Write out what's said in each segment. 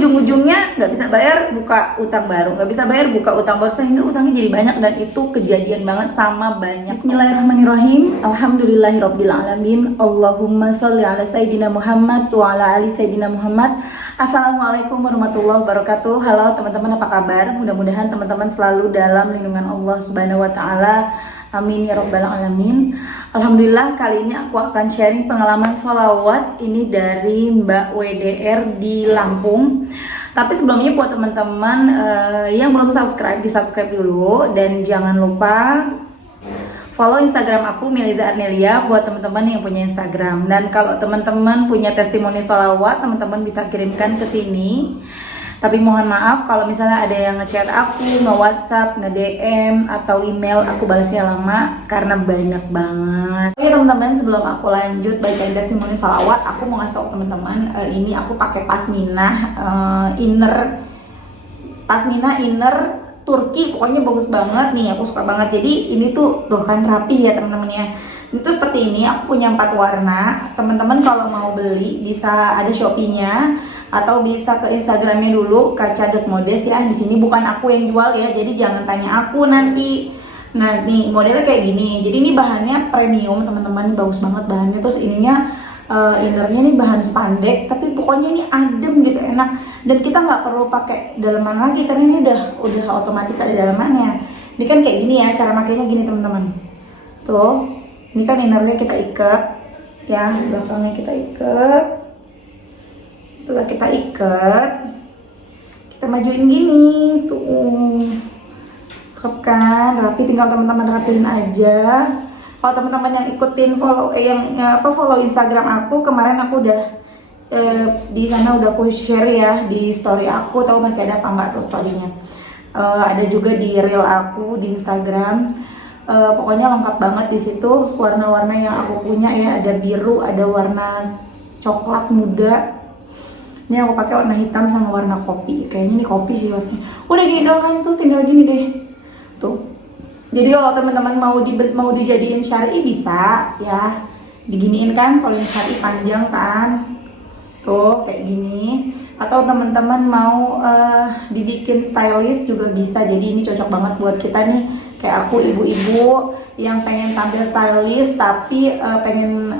ujung-ujungnya nggak bisa bayar buka utang baru, nggak bisa bayar buka utang baru, sehingga utangnya jadi banyak. Dan itu kejadian banget sama banyak. Bismillahirrahmanirrahim. Alhamdulillahirobbilalamin. Allahumma sholli ala sayyidina Muhammad wa ala ali sayyidina Muhammad. Assalamualaikum warahmatullahi wabarakatuh. Halo teman-teman, apa kabar? Mudah-mudahan teman-teman selalu dalam lindungan Allah Subhanahu wa taala. Amin ya rabbal alamin. Alhamdulillah, kali ini aku akan sharing pengalaman sholawat ini dari Mbak WDR di Lampung. Tapi sebelumnya buat teman-teman yang belum subscribe, di subscribe dulu. Dan jangan lupa follow Instagram aku, Miliza Arnelia, buat teman-teman yang punya Instagram. Dan kalau teman-teman punya testimoni sholawat, teman-teman bisa kirimkan ke sini. Tapi mohon maaf kalau misalnya ada yang ngechat aku, nge-WhatsApp, nge-DM, atau email, aku balasnya lama karena banyak banget. Oke teman-teman, sebelum aku lanjut bacain testimoni sholawat, aku mau ngasih tau teman-teman, ini aku pakai pasminah inner Turki, pokoknya bagus banget nih, aku suka banget. Jadi ini tuh kan rapi ya teman-teman ya. Itu seperti ini, aku punya 4 warna. Teman-teman kalau mau beli bisa ada Shopee-nya atau bisa ke Instagramnya dulu, kaca.modes ya. Di sini bukan aku yang jual ya, jadi jangan tanya aku nanti. Nah nih modelnya kayak gini. Jadi ini bahannya premium teman-teman, ini bagus banget bahannya. Terus ininya innernya nih bahan spandek, tapi pokoknya ini adem gitu, enak. Dan kita nggak perlu pakai daleman lagi karena ini udah otomatis ada dalemannya. Ini kan kayak gini ya, cara makainya gini teman-teman. Tuh, ini kan innernya kita ikat ya, belakangnya kita ikat. Setelah kita ikat, kita majuin gini tuh, kan rapi, tinggal teman-teman rapiin aja. Kalau teman-teman yang ikutin follow Instagram aku kemarin, aku udah di sana udah aku share ya di story aku, tahu masih ada apa enggak tuh storynya. Ada juga di reel aku di Instagram. Pokoknya lengkap banget di situ warna-warna yang aku punya ya, ada biru, ada warna coklat muda. Ini aku pakai warna hitam sama warna kopi. Kayaknya ini kopi sih warnanya. Udah gini dong kan, terus tinggal gini deh. Tuh. Jadi kalau teman-teman mau dijadiin syar'i bisa ya. Diginiin kan, kalau yang syar'i panjang kan. Tuh kayak gini. Atau teman-teman mau dibikin stylish juga bisa. Jadi ini cocok banget buat kita nih, kayak aku ibu-ibu yang pengen tampil stylish tapi pengen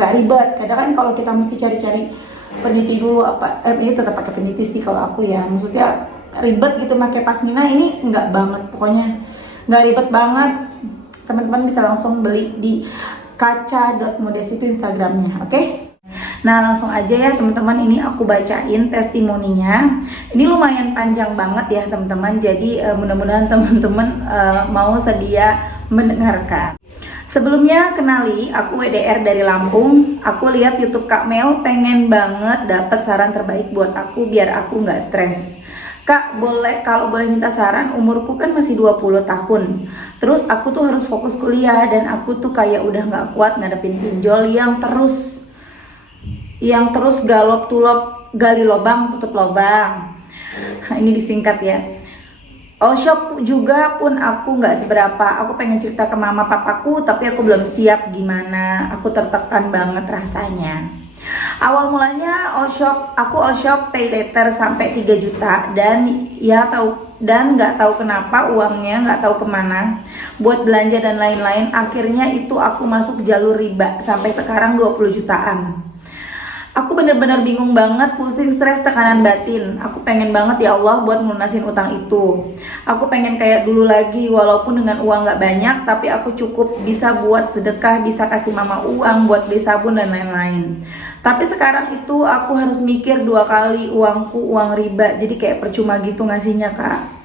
nggak ribet. Kadang kan kalau kita mesti cari-cari peniti dulu ini tetap pakai peniti sih kalau aku ya, maksudnya ribet gitu pakai pasmina. Ini enggak banget, pokoknya nggak ribet banget. Teman-teman bisa langsung beli di kaca.modes itu Instagramnya, oke? Nah langsung aja ya teman-teman, ini aku bacain testimoninya. Ini lumayan panjang banget ya teman-teman, jadi mudah-mudahan teman-teman mau sedia mendengarkan. Sebelumnya kenali, aku WDR dari Lampung. Aku lihat YouTube Kak Mel, pengen banget dapat saran terbaik buat aku biar aku nggak stres. Kak, kalau boleh minta saran, umurku kan masih 20 tahun. Terus aku tuh harus fokus kuliah dan aku tuh kayak udah nggak kuat ngadepin pinjol yang terus galop tulop, gali lobang tutup lobang. Ini disingkat ya. All shop juga pun aku nggak seberapa. Aku pengen cerita ke mama papaku tapi aku belum siap gimana. Aku tertekan banget rasanya. Awal mulanya aku all shop pay later sampai 3 juta dan nggak tahu kenapa uangnya nggak tahu kemana buat belanja dan lain-lain. Akhirnya itu aku masuk jalur riba sampai sekarang 20 jutaan. Aku bener-bener bingung banget, pusing, stres, tekanan batin. Aku pengen banget ya Allah buat melunasin utang itu. Aku pengen kayak dulu lagi, walaupun dengan uang gak banyak, tapi aku cukup bisa buat sedekah, bisa kasih mama uang buat beli sabun dan lain-lain. Tapi sekarang itu aku harus mikir 2 kali uangku, uang riba, jadi kayak percuma gitu ngasihnya Kak.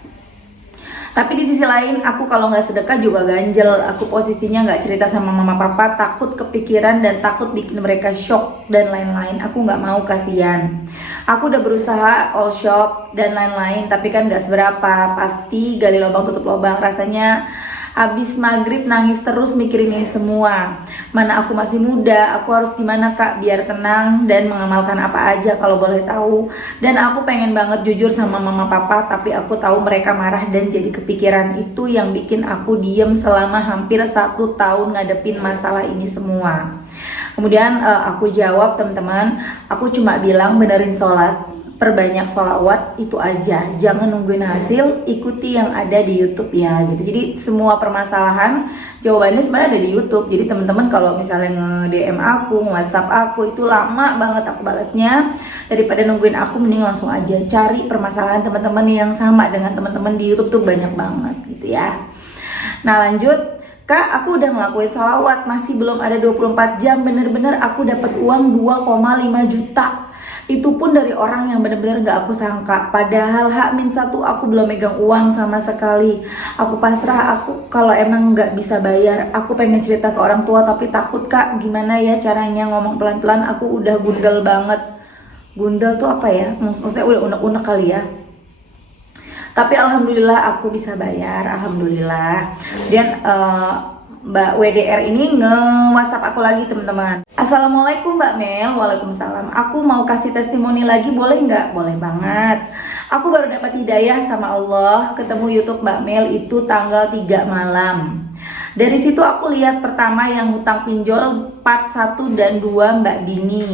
Tapi di sisi lain aku kalau nggak sedekah juga ganjel. Aku posisinya nggak cerita sama mama papa, takut kepikiran dan takut bikin mereka shock dan lain-lain. Aku nggak mau, kasihan. Aku udah berusaha all shop dan lain-lain, tapi kan nggak seberapa. Pasti gali lubang tutup lubang. Rasanya abis maghrib nangis terus mikirin ini semua. Mana aku masih muda, aku harus gimana Kak biar tenang dan mengamalkan apa aja kalau boleh tahu. Dan aku pengen banget jujur sama mama papa, tapi aku tahu mereka marah dan jadi kepikiran. Itu yang bikin aku diem selama hampir 1 tahun ngadepin masalah ini semua. Kemudian aku jawab teman-teman, aku cuma bilang benerin sholat. perbanyak sholawat itu aja, jangan nungguin hasil, ikuti yang ada di YouTube ya gitu. Jadi semua permasalahan jawabannya sebenarnya ada di YouTube. Jadi teman-teman kalau misalnya nge-DM aku, nge-WhatsApp aku, itu lama banget aku balasnya. Daripada nungguin aku, mending langsung aja cari permasalahan teman-teman yang sama dengan teman-teman di YouTube tuh banyak banget gitu ya. Nah lanjut, Kak, aku udah ngelakuin sholawat, masih belum ada 24 jam, bener-bener aku dapat uang 2,5 juta. Itu pun dari orang yang benar-benar gak aku sangka. Padahal H-1 aku belum megang uang sama sekali. Aku pasrah, aku kalau emang gak bisa bayar. Aku pengen cerita ke orang tua tapi takut, Kak, gimana ya caranya ngomong pelan-pelan. Aku udah gundel banget. Gundel tuh apa ya? Maksudnya udah unek-unek kali ya. Tapi alhamdulillah aku bisa bayar, alhamdulillah. Dan Mbak WDR ini nge-WhatsApp aku lagi teman-teman. Assalamualaikum Mbak Mel. Waalaikumsalam. Aku mau kasih testimoni lagi, boleh nggak? Boleh banget. Aku baru dapat hidayah sama Allah, ketemu YouTube Mbak Mel itu tanggal 3 malam. Dari situ aku lihat pertama yang hutang pinjol part 1 dan 2 Mbak Dini.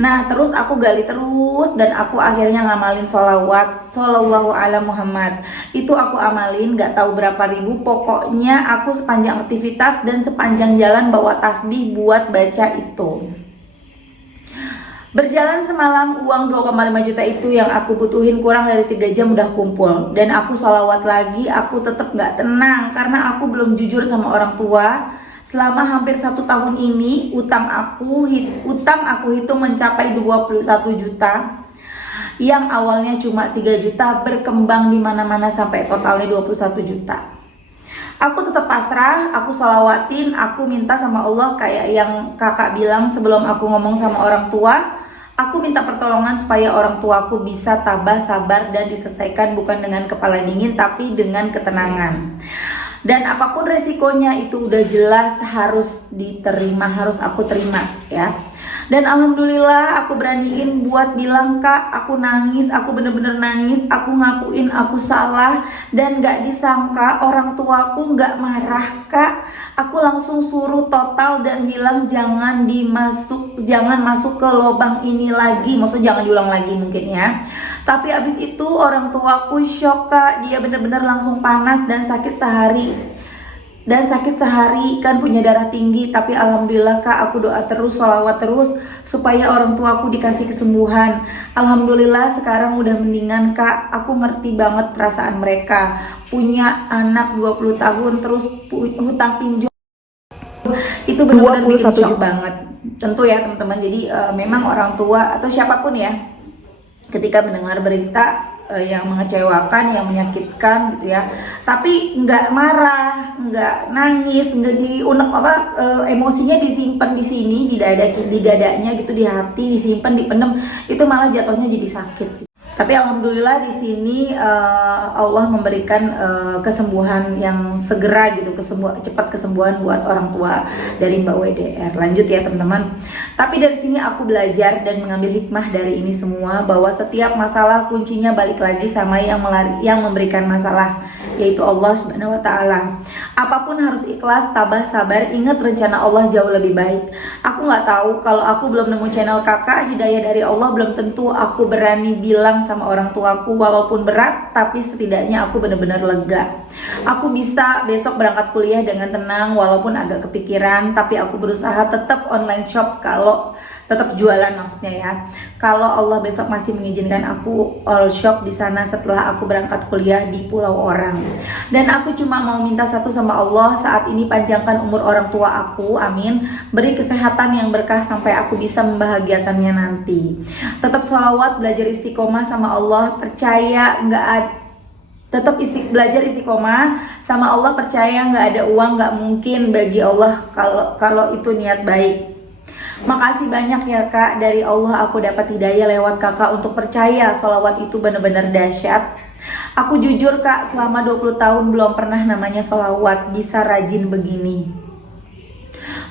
Nah terus aku gali terus dan aku akhirnya ngamalin sholawat Shallallahu ala Muhammad. Itu aku amalin gak tahu berapa ribu. Pokoknya aku sepanjang aktivitas dan sepanjang jalan bawa tasbih buat baca itu. Berjalan semalam, uang 2,5 juta itu yang aku butuhin kurang dari 3 jam udah kumpul. Dan aku sholawat lagi, aku tetap gak tenang karena aku belum jujur sama orang tua. Selama hampir 1 tahun ini, utang aku hitung mencapai 21 juta. Yang awalnya cuma 3 juta berkembang di mana-mana sampai totalnya 21 juta. Aku tetap pasrah, aku sholawatin, aku minta sama Allah kayak yang kakak bilang sebelum aku ngomong sama orang tua. Aku minta pertolongan supaya orang tuaku bisa tabah, sabar dan diselesaikan bukan dengan kepala dingin tapi dengan ketenangan. Dan apapun resikonya itu udah jelas harus diterima, harus aku terima ya. Dan alhamdulillah aku beraniin buat bilang, Kak, aku nangis, aku bener-bener nangis, aku ngakuin aku salah. Dan gak disangka orang tuaku gak marah, Kak. Aku langsung suruh total dan bilang jangan masuk ke lubang ini lagi. Maksudnya jangan diulang lagi mungkin ya. Tapi abis itu orang tuaku shock, Kak. Dia bener-bener langsung panas dan sakit sehari. Kan punya darah tinggi. Tapi alhamdulillah, Kak, aku doa terus, sholawat terus supaya orang tuaku dikasih kesembuhan. Alhamdulillah sekarang udah mendingan, Kak. Aku ngerti banget perasaan mereka. Punya anak 20 tahun terus hutang pinjol itu benar-benar bikin shock banget. Tentu ya teman-teman. Jadi memang orang tua atau siapapun ya, ketika mendengar berita yang mengecewakan, yang menyakitkan gitu ya, tapi nggak marah, nggak nangis, nggak diunek emosinya disimpan di sini, di dadanya gitu, di hati disimpan, dipendem, itu malah jatuhnya jadi sakit. Tapi alhamdulillah di sini Allah memberikan kesembuhan yang segera gitu, cepat kesembuhan buat orang tua dari Mbak WDR. Lanjut ya teman-teman. Tapi dari sini aku belajar dan mengambil hikmah dari ini semua, bahwa setiap masalah kuncinya balik lagi sama yang memberikan masalah, yaitu Allah Subhanahu wa taala. Apapun harus ikhlas, tabah, sabar, ingat rencana Allah jauh lebih baik. Aku nggak tahu, kalau aku belum nemu channel kakak, hidayah dari Allah, belum tentu aku berani bilang sama orang tuaku, walaupun berat, tapi setidaknya aku benar-benar lega. Aku bisa besok berangkat kuliah dengan tenang, walaupun agak kepikiran, tapi aku berusaha tetap online shop, kalau tetap jualan maksudnya ya. Kalau Allah besok masih mengizinkan aku all shop di sana setelah aku berangkat kuliah di pulau orang. Dan aku cuma mau minta satu sama Allah saat ini, panjangkan umur orang tua aku, amin. Beri kesehatan yang berkah sampai aku bisa membahagiakannya nanti. Tetap sholawat, belajar istiqomah sama Allah, percaya belajar istiqomah sama Allah, percaya nggak ada uang nggak mungkin bagi Allah kalau itu niat baik. Makasih banyak ya Kak, dari Allah aku dapat hidayah lewat kakak untuk percaya sholawat itu benar-benar dahsyat. Aku jujur Kak, selama 20 tahun belum pernah namanya sholawat bisa rajin begini.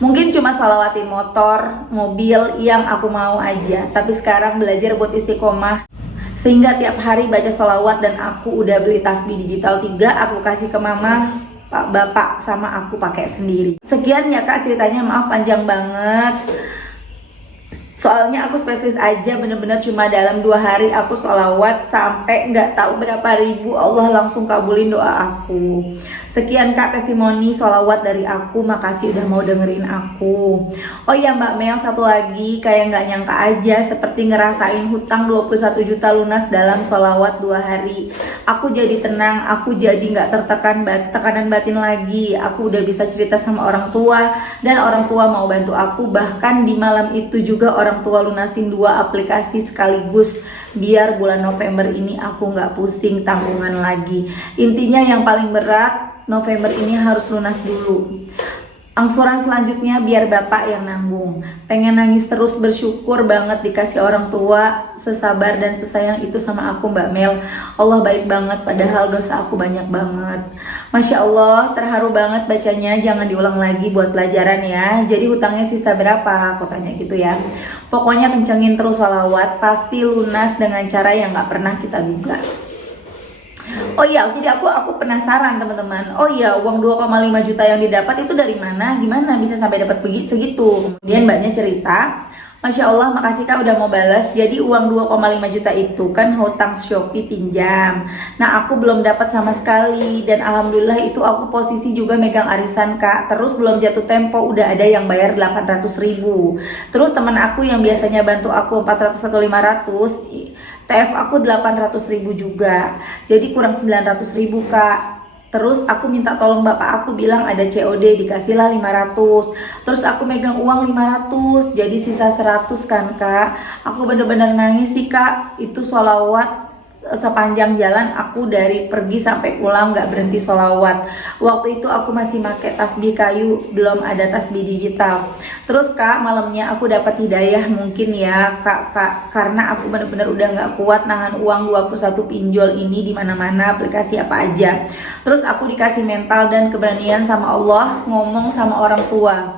Mungkin cuma sholawatin motor, mobil yang aku mau aja. Tapi sekarang belajar buat istiqomah, sehingga tiap hari baca sholawat. Dan aku udah beli tasbih digital 3, aku kasih ke mama, Pak, Bapak, sama aku pakai sendiri. Sekian ya Kak ceritanya, maaf panjang banget. Soalnya aku spesialis aja, bener-bener cuma dalam 2 hari aku sholawat sampai nggak tahu berapa ribu, Allah langsung kabulin doa aku. Sekian Kak testimoni sholawat dari aku, makasih udah mau dengerin aku. Oh iya Mbak Mel, satu lagi, kayak nggak nyangka aja seperti ngerasain hutang 21 juta lunas dalam sholawat 2 hari. Aku jadi tenang, aku jadi nggak tertekan tekanan batin lagi. Aku udah bisa cerita sama orang tua dan orang tua mau bantu aku. Bahkan di malam itu juga orang tua lunasin 2 aplikasi sekaligus biar bulan November ini aku nggak pusing tanggungan lagi. Intinya yang paling berat November ini harus lunas dulu. Angsuran selanjutnya biar bapak yang nanggung. Pengen nangis terus, bersyukur banget dikasih orang tua sesabar dan sesayang itu sama aku Mbak Mel. Allah baik banget padahal dosa aku banyak banget. Masya Allah, terharu banget bacanya. Jangan diulang lagi buat pelajaran ya. Jadi hutangnya sisa berapa? Aku tanya gitu ya. Pokoknya kencengin terus sholawat, pasti lunas dengan cara yang gak pernah kita duga. Oh iya, jadi aku penasaran teman-teman. Oh iya, uang 2,5 juta yang didapat itu dari mana? Gimana bisa sampai dapat begitu segitu? Kemudian mbaknya cerita, Masya Allah, makasih Kak udah mau balas. Jadi uang 2,5 juta itu kan hutang Shopee pinjam. Nah aku belum dapat sama sekali. Dan alhamdulillah itu aku posisi juga megang arisan Kak. Terus belum jatuh tempo udah ada yang bayar 800 ribu. Terus teman aku yang biasanya bantu aku 400 atau 500, TF aku 800 ribu juga. Jadi kurang 900 ribu Kak. Terus aku minta tolong bapak aku, bilang ada COD, dikasihlah 500. Terus aku megang uang 500, jadi sisa 100 kan Kak. Aku bener-bener nangis sih Kak. Itu sholawat sepanjang jalan aku dari pergi sampai pulang gak berhenti sholawat. Waktu itu aku masih pakai tasbih kayu, belum ada tasbih digital. Terus Kak, malamnya aku dapat hidayah mungkin ya Kak, karena aku bener-bener udah gak kuat nahan uang 21 pinjol ini di mana-mana, aplikasi apa aja. Terus aku dikasih mental dan keberanian sama Allah ngomong sama orang tua.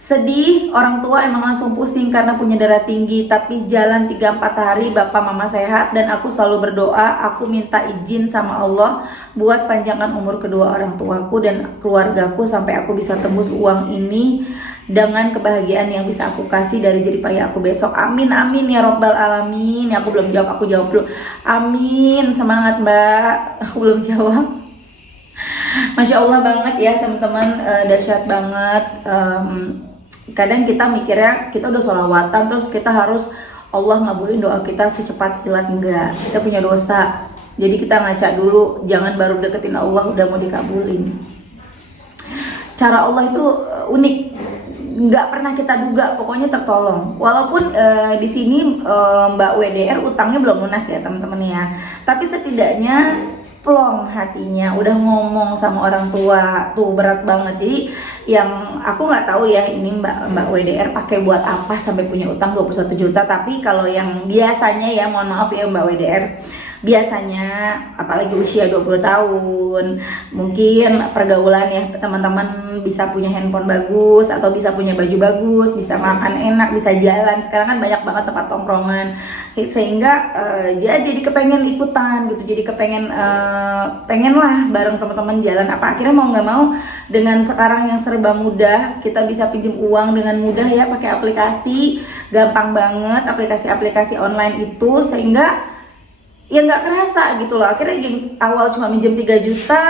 Sedih, orang tua emang langsung pusing karena punya darah tinggi. Tapi jalan 3-4 hari bapak mama sehat. Dan aku selalu berdoa, aku minta izin sama Allah buat panjangkan umur kedua orang tuaku dan keluargaku sampai aku bisa tembus uang ini dengan kebahagiaan yang bisa aku kasih dari jeripaya aku besok. Amin, amin ya robbal alamin. Ya, aku belum jawab, aku jawab dulu. Amin, semangat mbak. Aku belum jawab. Masya Allah banget ya teman-teman, dahsyat banget. Kadang kita mikirnya kita udah sholawatan terus kita harus Allah ngabulin doa kita secepat kilat. Enggak, kita punya dosa. Jadi kita ngaca dulu, jangan baru deketin Allah udah mau dikabulin. Cara Allah itu unik, nggak pernah kita duga, pokoknya tertolong. Walaupun di sini Mbak WDR utangnya belum lunas ya teman-teman ya, tapi setidaknya plong hatinya, udah ngomong sama orang tua. Tuh berat banget. Jadi yang aku nggak tahu ya ini Mbak WDR pakai buat apa sampai punya utang 21 juta. Tapi kalau yang biasanya ya, mohon maaf ya Mbak WDR, biasanya apalagi usia 20 tahun mungkin pergaulan ya teman-teman, bisa punya handphone bagus atau bisa punya baju bagus, bisa makan enak, bisa jalan. Sekarang kan banyak banget tempat tongkrongan sehingga jadi kepengen ikutan gitu, jadi pengen lah bareng teman-teman jalan. Apa akhirnya mau nggak mau dengan sekarang yang serba mudah, kita bisa pinjam uang dengan mudah ya pakai aplikasi, gampang banget aplikasi-aplikasi online itu, sehingga ya nggak kerasa gitu loh. Akhirnya awal cuma minjem 3 juta,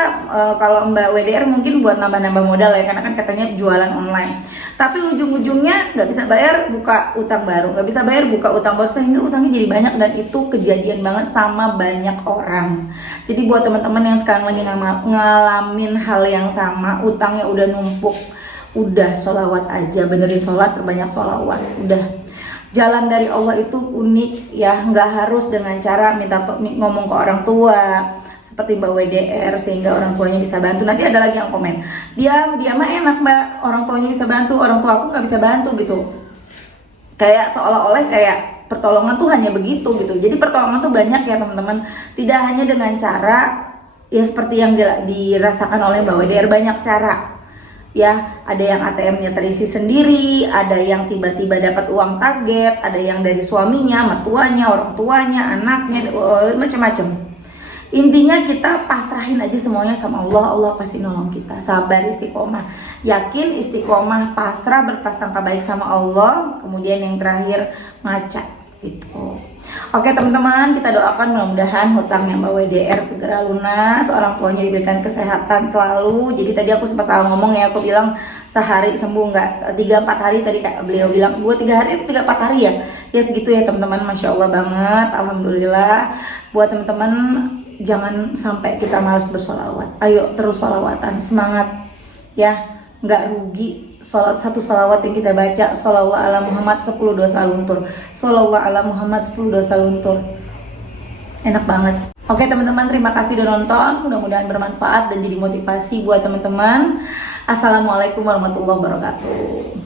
kalau Mbak WDR mungkin buat nambah-nambah modal ya, karena kan katanya jualan online. Tapi ujung-ujungnya nggak bisa bayar, buka utang baru, nggak bisa bayar, buka utang baru, sehingga utangnya jadi banyak. Dan itu kejadian banget sama banyak orang. Jadi buat teman-teman yang sekarang lagi ngalamin hal yang sama, utangnya udah numpuk, udah sholawat aja, benerin sholat, terbanyak sholawat, udah. Jalan dari Allah itu unik ya, nggak harus dengan cara ngomong ke orang tua seperti Mbak WDR sehingga orang tuanya bisa bantu. Nanti ada lagi yang komen, dia mah enak Mbak, orang tuanya bisa bantu, orang tua aku nggak bisa bantu gitu. Kayak seolah-olah kayak pertolongan tuh hanya begitu gitu. Jadi pertolongan tuh banyak ya teman-teman, tidak hanya dengan cara ya seperti yang dirasakan oleh Mbak WDR, banyak cara. Ya, ada yang ATM-nya terisi sendiri, ada yang tiba-tiba dapat uang kaget, ada yang dari suaminya, mertuanya, orang tuanya, anaknya, macam-macam. Intinya kita pasrahin aja semuanya sama Allah. Allah pasti nolong kita. Sabar, istiqomah, yakin, istiqomah, pasrah, berprasangka baik sama Allah. Kemudian yang terakhir ngaca gitu. Oke teman-teman, kita doakan mudah-mudahan hutang yang Mbak WDR segera lunas, orang tuanya diberikan kesehatan selalu. Jadi tadi aku sempat salah ngomong ya, aku bilang sehari sembuh, nggak 3-4 hari tadi kayak beliau bilang 2-3 hari atau 3-4 hari ya. Ya segitu ya teman-teman, Masya Allah banget, Alhamdulillah. Buat teman-teman jangan sampai kita malas bersolawat, ayo terus solawatan, semangat ya, nggak rugi. Satu salawat yang kita baca, sholawat ala Muhammad 10 dosa luntur, sholawat ala Muhammad 10 dosa luntur, enak banget. Oke teman-teman, terima kasih udah nonton, mudah-mudahan bermanfaat dan jadi motivasi buat teman-teman. Assalamualaikum warahmatullahi wabarakatuh.